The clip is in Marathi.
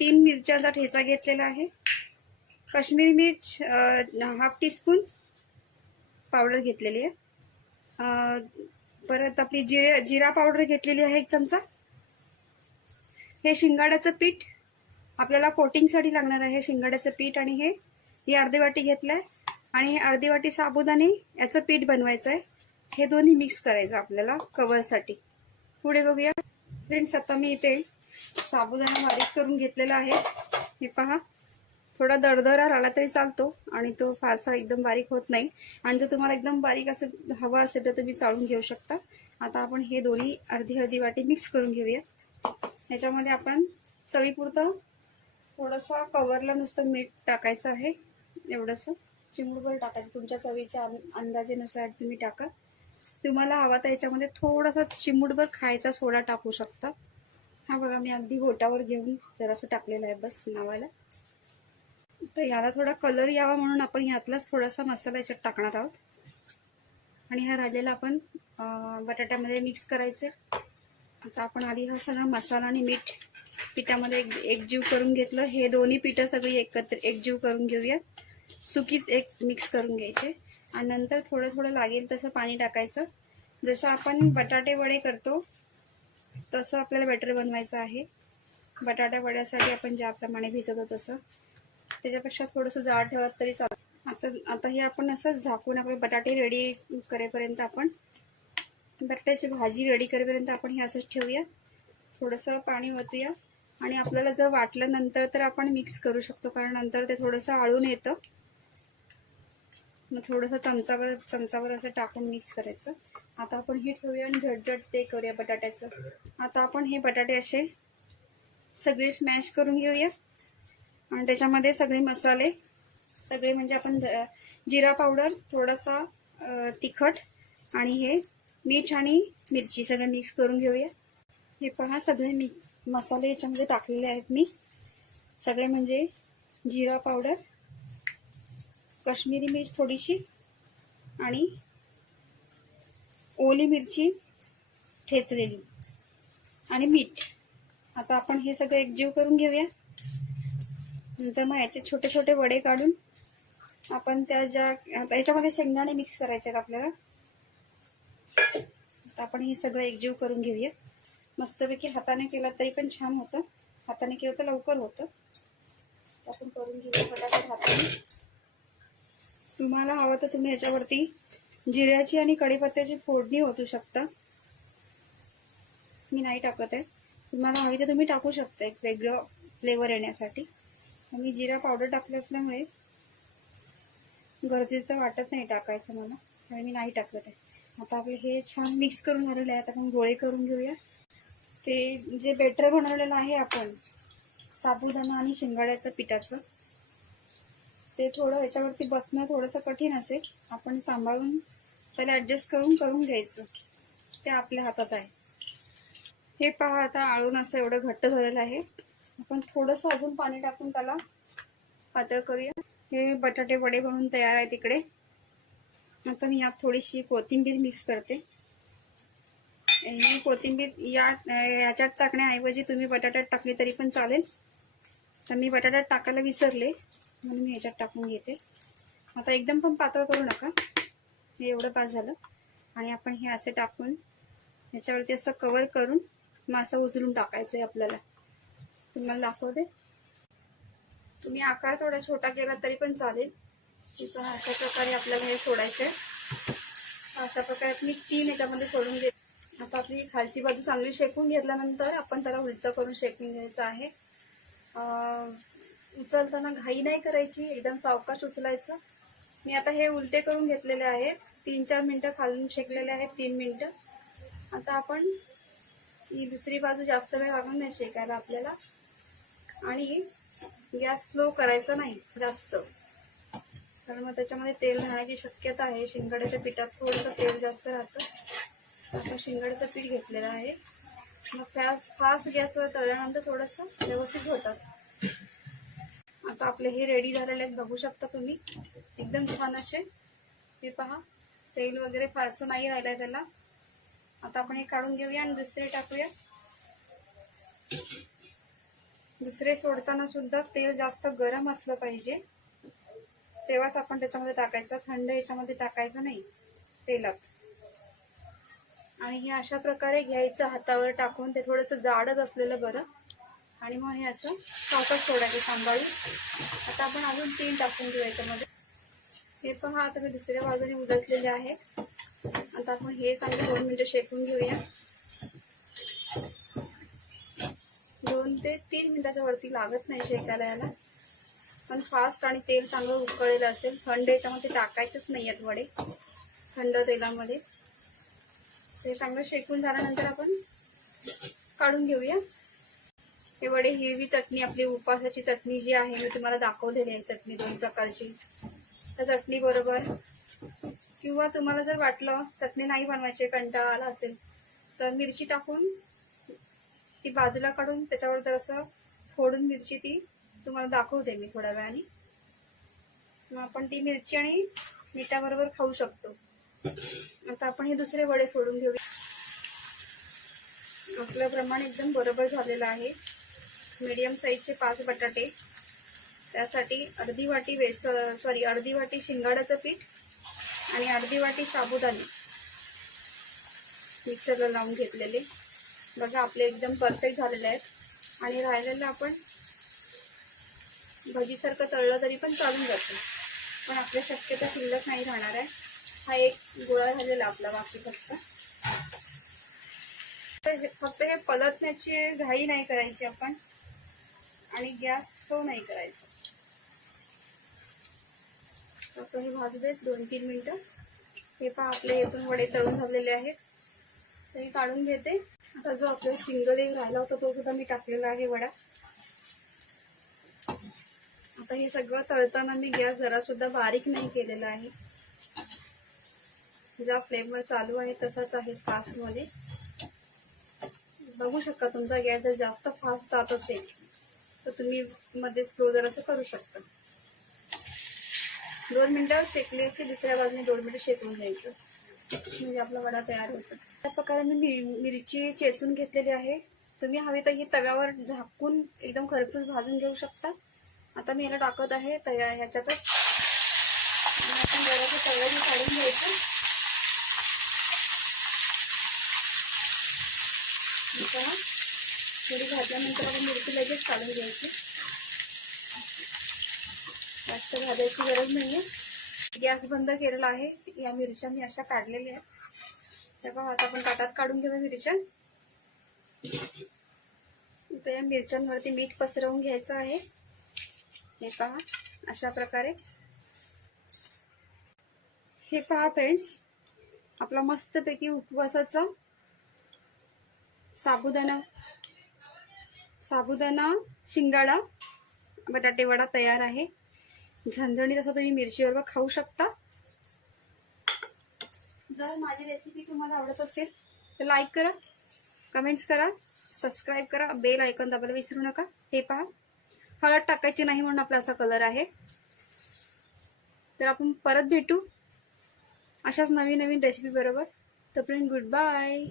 तीन मिरच्यांचा ठेचा घेतलेला आहे. काश्मीरी मिर्च हाफ टीस्पून पावडर घेतलेली आहे. परत आपली जिरे जिरा पावडर घेतलेली आहे एक चमचा. हे शिंगाड्याचं पीठ आपल्याला कोटिंगसाठी लागणार आहे. शिंगाड्याचं पीठ आणि हे ही अर्धी वाटी घेतलं आहे आणि हे अर्धी वाटी साबुदाणे याचं पीठ बनवायचं आहे हे दोन्ही मिक्स करायचं आपल्याला कवरसाठी पुढे बघूया. फ्रेंड्स आता मी इथे साबुदाणा बारीक करून घेतलेला आहे. हे पहा. थोडा दरदरा राहिला तरी चालतो आणि तो फारसा एकदम बारीक होत नाही. आणि जर तुम्हाला एकदम बारीक असं हवा असेल तर तुम्ही चाळून घेऊ शकता. आता आपण हे दोन्ही अर्धी अर्धी वाटी मिक्स करून घेऊया ह्याच्यामध्ये आपण चवीपुरतं थोडंसं कवरला नुसतं मीठ टाकायचं आहे. एवढंसं. चिमूडभर टाकायचं. तुमच्या चवीच्या अंदाजेनुसार तुम्ही टाका. तुम्हाला हवा तर याच्यामध्ये थोडासा चिमूटभर खायचा सोडा टाकू शकता. हा बघा मी अगदी बोटावर घेऊन जरासं टाकलेलं आहे. बस नावाला. तर याला थोडा कलर यावा म्हणून आपण यातलाच थोडासा मसाला याच्यात टाकणार आहोत. आणि हा राहिलेला आपण बटाट्यामध्ये मिक्स करायचे. आता आपण आधी हा सगळा मसाला आणि मीठ पिठामध्ये एक एकजीव करून घेतलं. हे दोन्ही पिठं सगळी एकत्र एकजीव करून घेऊया. सुकीच एक मिक्स करून घ्यायचे. आणि नंतर थोडं थोडं लागेल तसं पाणी टाकायचं. जसं आपण बटाटे वडे करतो तसं आपल्याला बॅटर बनवायचं आहे. बटाट्यावड्यासाठी आपण ज्याप्रमाणे भिजवतो तसं. त्याच्यापेक्षा थोडंसं जाड ठेवलं तरी चालेल आता आता हे आपण असं झाकून आपले बटाटे रेडी करेपर्यंत आपण बटाट्याची भाजी रेडी करेपर्यंत आपण हे असंच ठेवूया. थोडंसं पाणी ओतूया. आणि आपल्याला जर वाटलं नंतर तर आपण मिक्स करू शकतो. कारण नंतर ते थोडंसं आळून येतं. मग थोडंसं चमचावर चमचावर असं टाकून मिक्स करायचं. आता आपण हे ठेवूया आणि झटझट ते करूया बटाट्याचं. आता आपण हे बटाटे असे सगळे स्मॅश करून घेऊया. आणि त्याच्यामध्ये सगळे मसाले सगळे म्हणजे आपण जिरा पावडर थोडासा तिखट आणि हे मीठ आणि मिरची सगळं मिक्स करून घेऊया. हे पहा सगळे मी मसाले याच्यामध्ये टाकलेले आहेत मी. सगळे म्हणजे जिरा पावडर कश्मीरी मिर्च थोडीशी आणि ओली मिरची ठेचलेली आणि मीठ. आता आपण हे सगळं एकजीव करून घेऊया. नंतर मग याचे छोटे छोटे वडे काढून आपण त्या ज्या याच्यामध्ये शेंगदाणे मिक्स करायचे आहेत आपल्याला. आता आपण हे सगळं एकजीव करून घेऊया. मस्तपैकी हाताने केलं तरी पण छान होतं. हाताने केलं तर लवकर होतं. आपण करून घेऊया फटाफट हाताने. तुम्हाला हवं तर तुम्ही याच्यावरती जिऱ्याची आणि कढीपत्त्याची फोडणी होतू शकता. मी नाही टाकत आहे. तुम्हाला हवी तर तुम्ही टाकू शकता एक वेगळं फ्लेवर येण्यासाठी. मी जिरा पावडर टाकलं असल्यामुळे गरजेचं वाटत नाही टाकायचं मला. आणि मी नाही टाकलं ते आता आपले हे छान मिक्स करून घाललेलं आहे. आता आपण गोळे करून घेऊया. ते जे बेटर बनवलेलं आहे आपण साबुदाणा आणि शिंगाड्याचं पिठाचं. ते थोडं याच्यावरती बसणं थोडंसं कठीण असेल. आपण सांभाळून त्याला ॲडजस्ट करून करून घ्यायचं. ते आपल्या हातात आहे. हे पहा आता आळून असं एवढं घट्ट झालेलं आहे. आपण थोडंसं अजून पाणी टाकून त्याला पातळ करूया. हे बटाटे वडे बनवून तयार आहे तिकडे आता मी यात थोडीशी कोथिंबीर मिक्स करते. ही कोथिंबीर या याच्यात टाकण्याऐवजी तुम्ही बटाट्यात टाकली तरी पण चालेल. तर मी बटाट्यात टाकायला विसरले. म्हणून मी याच्यात टाकून घेते. आता एकदम पण पातळ करू नका. हे एवढं पास झालं. आणि आपण हे असे टाकून याच्यावरती असं कवर करून मासा उचलून टाकायचं आहे आपल्याला. तुम्हाला दाखवते. तुम्ही आकार थोडा छोटा केला तरी पण चालेल. पण अशा प्रकारे आपल्याला हे सोडायचं आहे अशा प्रकारे मी तीन याच्यामध्ये सोडून घेते आता आपली खालची बाजू चांगली शेकून घेतल्यानंतर आपण त्याला उलटं करून शेकून घ्यायचं आहे. उचलताना घाई नाही करायची एकदम सावकाश उचलायचं. मी आता हे उलटे करून घेतलेले आहेत. तीन चार मिनटं खालून शेकलेले आहेत तीन मिनटं. आता आपण ही दुसरी बाजू जास्त वेळ लागून नाही शेकायला आपल्याला. आणि गॅस स्लो करायचा नाही जास्त. कारण मग त्याच्यामध्ये तेल राहण्याची शक्यता आहे. शिंगाड्याच्या पिठात थोडंसं तेल जास्त राहतं. आपण शिंगड्याचं पीठ घेतलेलं आहे. मग फास्ट फास्ट गॅसवर तळल्यानंतर थोडंसं व्यवस्थित होतात आता आपले हे रेडी झालेले आहेत. बघू शकता तुम्ही. एकदम छान असे. हे पहा. तेल वगैरे फारसं नाही राहिलंय त्याला. आता आपण हे काढून घेऊया आणि दुसरे टाकूया. दुसरे सोडताना सुद्धा तेल जास्त गरम असलं पाहिजे. तेव्हाच आपण त्याच्यामध्ये टाकायचं. थंड याच्यामध्ये टाकायचं नाही. तेलात. आणि हे अशा प्रकारे घ्यायचं हातावर टाकून. ते थोडंसं जाडच असलेलं बरं. आणि मग हे असं चौकट सोडायचं सांभाळून आता आपण अजून तीन टाकून घेऊ याच्यामध्ये. हे पहा आता मी दुसऱ्या बाजूने उलटलेले आहेत आता आपण हे चांगलं दोन मिनटं शेकून घेऊया. दोन ते तीन मिनिटाच्या वरती लागत नाही शेकायला याला. पण फास्ट आणि तेल चांगलं उकळलेलं असेल थंड याच्यामध्ये टाकायचेच नाही आहेत वडे थंड तेलामध्ये. ते चांगलं शेकून झाल्यानंतर आपण काढून घेऊया. हे वडे हिरवी चटणी आपली उपासाची चटणी जी आहे मी तुम्हाला दाखवलेली आहे चटणी दोन प्रकारची. त्या चटणी बरोबर किंवा तुम्हाला जर वाटलं चटणी नाही बनवायची कंटाळा आला असेल तर मिरची टाकून ती बाजूला काढून त्याच्यावर तर असं फोडून मिरची ती तुम्हाला दाखवते मी थोड्या वेळाने. मग आपण ती मिरची आणि मिठाबरोबर खाऊ शकतो. आता आपण हे दुसरे वडे सोडून घेऊया. आपलं प्रमाण एकदम बरोबर झालेलं आहे. मीडियम साईजचे पाच बटाटे. त्यासाठी अर्धी वाटी बेस सॉरी अर्धी वाटी शिंगाड्याचं पीठ आणि अर्धी वाटी साबुदाणे. मिक्सरला लावून घेतलेले. बघा आपले एकदम परफेक्ट झालेले आहेत. आणि राहिलेलं आपण भजीसारखं तळलं तरी पण चालून जातं. पण आपल्या शक्यता शिल्लक नाही राहणार आहे. हा एक गोळा झालेला आपला बाकी फक्त. तर हे- फक्त हे पलटण्याची घाई नाही करायची आपण. आणि गॅस तो नाही करायचा. आता हे भाजू देत दोन तीन मिनिटं. हे पहा आपले येथून वडे तळून झालेले आहेत. तर हे काढून घेते. आता जो आपला सिंगल एक राहिला होता तो सुद्धा मी टाकलेला आहे वडा. आता हे सगळं तळताना मी गॅस जरा सुद्धा बारीक नाही केलेला आहे. ज्या फ्लेमवर चालू आहे तसाच आहे फास्टमध्ये. बघू शकता तुमचा गॅस जर जास्त फास्ट जात असेल तर तुम्ही मध्ये स्लो जर असं करू शकता. दोन मिनटं शेकले की दुसऱ्या बाजूने दोन मिनिटं शेकून घ्यायचं म्हणजे आपला वडा तयार होतो. त्या प्रकारे मी मिरची चेचून घेतलेली आहे. तुम्ही हवी तर ही तव्यावर झाकून एकदम खरपूस भाजून घेऊ शकता. आता मी याला टाकत आहे तव्या ह्याच्यातच. आपण जरासं तव्याने काढून घ्यायचं. हे थोडी भाजल्यानंतर आपण मिरची लगेच काढून घ्यायची. जास्त भाजायची गरज नाहीये. गॅस बंद केलेला आहे. या मिरच्या मी अशा काढलेल्या आहेत. त्या पहा आता आपण ताटात काढून घेऊ मिरच्या. तर या मिरच्यांवरती मीठ पसरवून घ्यायचं आहे. हे पहा अशा प्रकारे. हे पहा फ्रेंड्स आपला मस्तपैकी उपवासाचा साबुदाणा साबुदाणा शिंगाडा बटाटेवडा तयार आहे. झणझणीत असं तुम्ही मिरचीबरोबर खाऊ शकता. जर माझी रेसिपी तुम्हाला आवडत असेल तर लाईक करा कमेंट्स करा सबस्क्राईब करा बेल आयकॉन दाबायला विसरू नका. हे पहा हळद टाकायची नाही म्हणून आपला असा कलर आहे. तर आपण परत भेटू अशाच नवीन नवीन रेसिपी बरोबर. तोपर्यंत गुड बाय